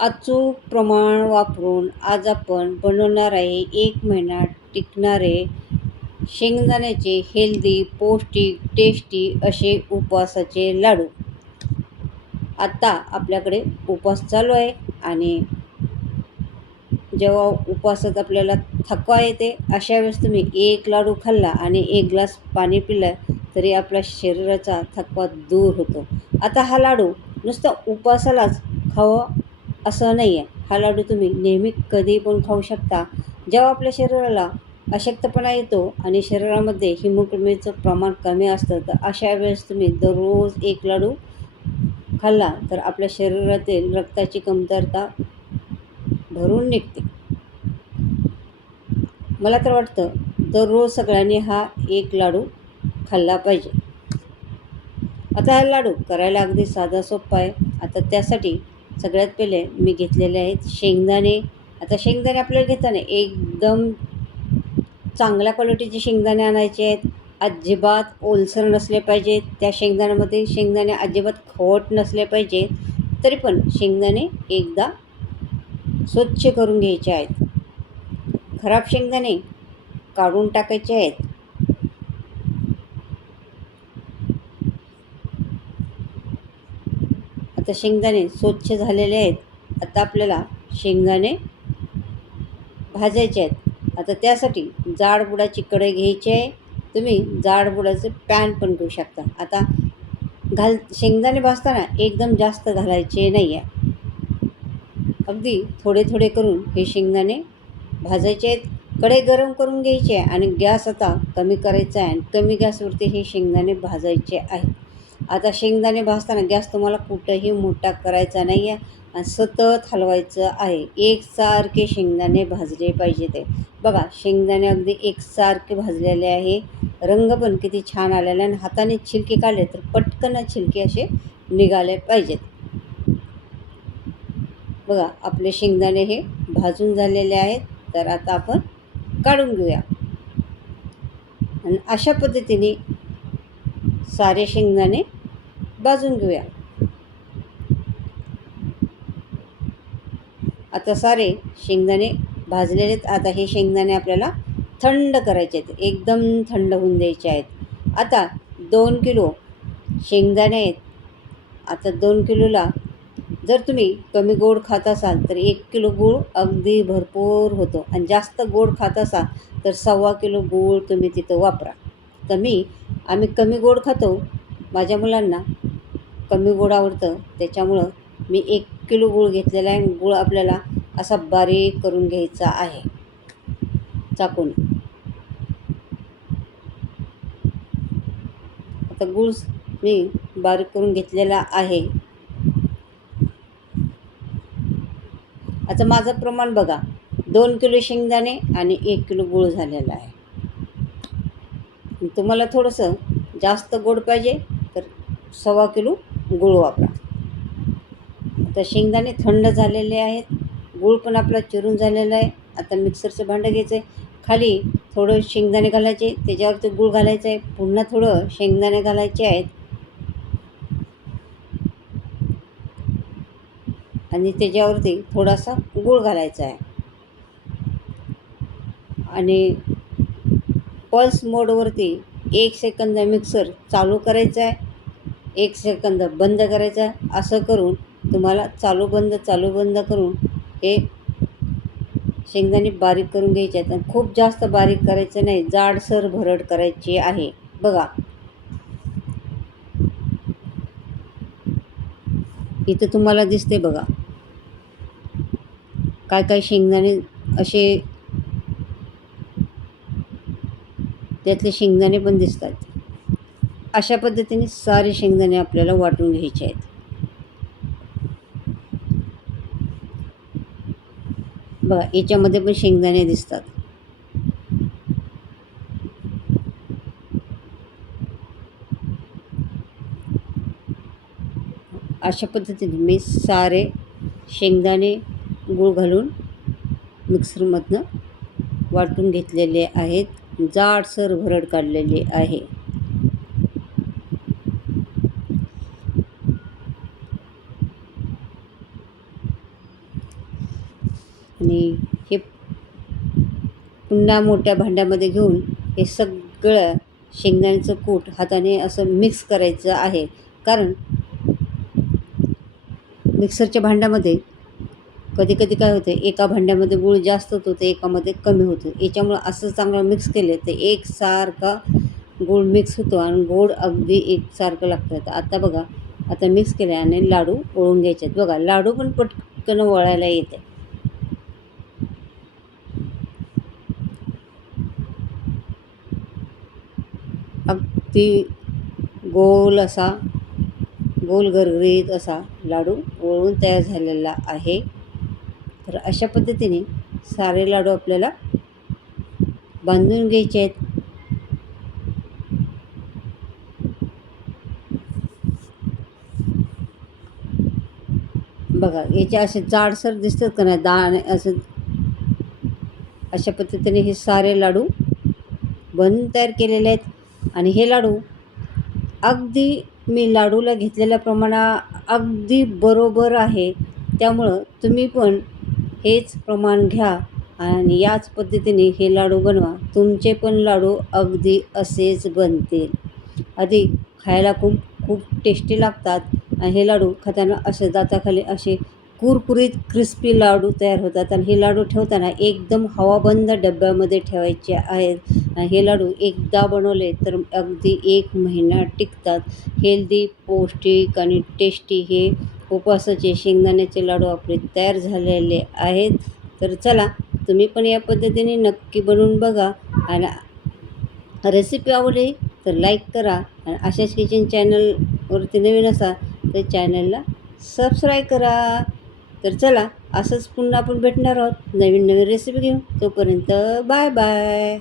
अचूक प्रमाण वापरून आज आपण बनवणार आहे 1 महिना टिकणारे शेंगदाण्याचे हेल्दी, पौष्टिक, टेस्टी असे उपवासाचे लाडू. आता आपल्याकडे उपवास चालू आहे आणि जेव्हा उपवासात आपल्याला थकवा येते अशा वेळेस तुम्ही एक लाडू खाल्ला आणि 1 ग्लास पाणी पिलं तरी आपल्या शरीराचा थकवा दूर होतो. आता हा लाडू नुसता उपवासालाच खावा असं नाही आहे. हा लाडू तुम्ही नेहमी कधी पण खाऊ शकता. जेव्हा आपल्या शरीराला अशक्तपणा येतो आणि शरीरामध्ये हिमोग्लोबिनचं प्रमाण कमी असतं तर अशा वेळेस तुम्ही दररोज एक लाडू खाल्ला तर आपल्या शरीरातील रक्ताची कमतरता भरून निघते. मला तर वाटतं दररोज सगळ्यांनी हा एक लाडू खाल्ला पाहिजे. आता हा लाडू करायला अगदी साधा सोपा आहे. आता त्यासाठी सगळ्यात पहिले मी घेतलेले आहेत शेंगदाणे. आता शेंगदाणे आपल्याला घेताना एकदम चांगल्या क्वालिटीचे शेंगदाणे आणायचे आहेत. अजिबात ओलसर नसले पाहिजेत. त्या शेंगदाणे अजिबात खवट नसले पाहिजे. तरी पण शेंगदाणे एकदा स्वच्छ करून घ्यायचे आहेत. खराब शेंगदाणे काढून टाकायचे आहेत. आता शेंगदाणे स्वच्छ झालेले आहेत. आता आपल्याला शेंगदाणे भाजायचे आहेत. आता त्यासाठी जाड बुडाची कढई घ्यायची आहे. तुम्ही जाड बुडाचं पॅन पण घेऊ शकता. आता शेंगदाणे भाजताना एकदम जास्त घालायचे नाही आहे. अगदी थोडे थोडे करून हे शेंगदाणे भाजायचे आहेत. कढई गरम करून घ्यायची आहे आणि गॅस आता कमी करायचा आहे आणि कमी गॅसवरती हे शेंगदाणे भाजायचे आहेत. आता शेंगदाणे भाजताना गॅस तुम्हाला कुठंही मोठा करायचा नाही आहे आणि सतत हलवायचं आहे. एकसारखे शेंगदाणे भाजले पाहिजे. ते बघा शेंगदाणे अगदी एकसारखे भाजलेले आहे. रंग पण किती छान आलेला आहे आणि हाताने छिलके काढले तर पटकन छिलके असे निघाले पाहिजेत. बघा आपले शेंगदाणे हे भाजून झालेले आहेत. तर आता आपण काढून घेऊया आणि अशा पद्धतीने सारे शेंगदाणे भाजून घेऊया. आता सारे शेंगदाणे भाजलेले आहेत. आता हे शेंगदाणे आपल्याला थंड करायचे आहेत. एकदम थंड होऊन द्यायचे आहेत. आता 2 किलो शेंगदाणे आहेत. आता 2 किलोला जर तुम्ही कमी गोड खात असाल तर 1 किलो गूळ अगदी भरपूर होतो आणि जास्त गोड खात असाल तर 1.25 किलो गूळ तुम्ही तिथं वापरा. तर आम्ही कमी गोड खातो. माझ्या मुलांना कमी गोड आवडतं त्याच्यामुळं मी 1 किलो गूळ घेतलेला आहे. गूळ आपल्याला असा बारीक करून घ्यायचा आहे चाकून. आता गूळ मी बारीक करून घेतलेला आहे. आता माझं प्रमाण बघा 2 किलो शेंगदाणे आणि 1 किलो गूळ झालेला आहे. तुम्हाला थोडंसं जास्त गोड पाहिजे तर 1.25 किलो गूळ वापरा. आता शेंगदाणे थंड झालेले आहेत. गूळ पण आपला चिरून झालेला आहे. आता मिक्सरचं भांडं घ्यायचं आहे. खाली थोडं शेंगदाणे घालायचे, त्याच्यावरती गूळ घालायचं आहे. पुन्हा थोडं शेंगदाणे घालायचे आहेत आणि त्याच्यावरती थोडासा गूळ घालायचा आहे आणि पल्स मोडवरती 1 सेकंद मिक्सर चालू करायचा आहे. 1 सेकंद बंद करायचा आहे. असं करून तुम्हाला चालू बंद करून हे शेंगदाणे बारीक करून घ्यायचे आहेत आणि खूप जास्त बारीक करायचं नाही. जाडसर भरड करायची आहे. बघा इथं तुम्हाला दिसते बघा काय काय शेंगदाणे असे त्यातले शेंगदाणे पण दिसतात. अशा पद्धतीने सारे शेंगदाणे आपल्याला वाटून घ्यायचे आहेत. बघा याच्यामध्ये पण शेंगदाणे दिसतात. अशा पद्धतीने मी सारे शेंगदाणे गूळ घालून मिक्सरमधनं वाटून घेतलेले आहेत. जाडसर भरड काढलेली आहे. आणि हे पुन्हा मोठ्या भांड्यामध्ये घेऊन हे सगळं शेंगदाण्याचं कूट हाताने असं मिक्स करायचं आहे. कारण मिक्सरच्या भांड्यामध्ये कधी कधी काय होतं, एका भांड्यामध्ये गूळ जास्त होतो तर एकामध्ये कमी होतो. याच्यामुळं असं चांगलं मिक्स केलं तर एकसारखा गूळ मिक्स होतो आणि गोड अगदी एकसारखं लागतं. तर आता बघा, आता मिक्स केलं आणि लाडू वळून घ्यायचे आहेत. बघा, लाडू पण पटकन वळायला येते. अगदी गोल असा, गोल गरगरीत असा लाडू वळून तयार झालेला आहे. तर अशा पद्धतीने सारे लाडू आपल्याला बांधून घ्यायचे आहेत. बघा, याचे असे जाडसर दिसतात का नाही, दाणे असं. अशा पद्धतीने हे सारे लाडू बनवून तयार केलेले आहेत. आणि हे लाडू अगदी मी लाडूला घेतलेल्या अगदी बरोबर आहे. त्यामुळं तुम्ही पण हेच प्रमाण घ्या आणि याच पद्धतीने हे लाडू बनवा. तुमचे पण लाडू अगदी असेच बनतील. अधिक खायला खूप खूप टेस्टी लागतात. आणि हे लाडू खाताना असे दाताखाली असे कुरकुरीत क्रिस्पी लाडू तयार होतात. आणि हे लाडू ठेवताना एकदम हवाबंद डब्यामध्ये ठेवायचे आहेत. आणि हे लाडू एकदा बनवले तर अगदी 1 महिना टिकतात. हेल्दी, पौष्टिक आणि टेस्टी हे उपवासाचे शेंगदाण्याचे लाडू आपले तयार झालेले आहेत. तर चला, तुम्ही पण या पद्धतीने नक्की बनवून बघा. आणि रेसिपी आवडली तर लाईक करा. आणि आशाच किचन चॅनलवरती नवीन असाल तर चॅनलला सबस्क्राईब करा. तर चला, असंच पुन्हा आपण भेटणार आहोत नवीन नवीन रेसिपी घेऊन. तोपर्यंत बाय बाय.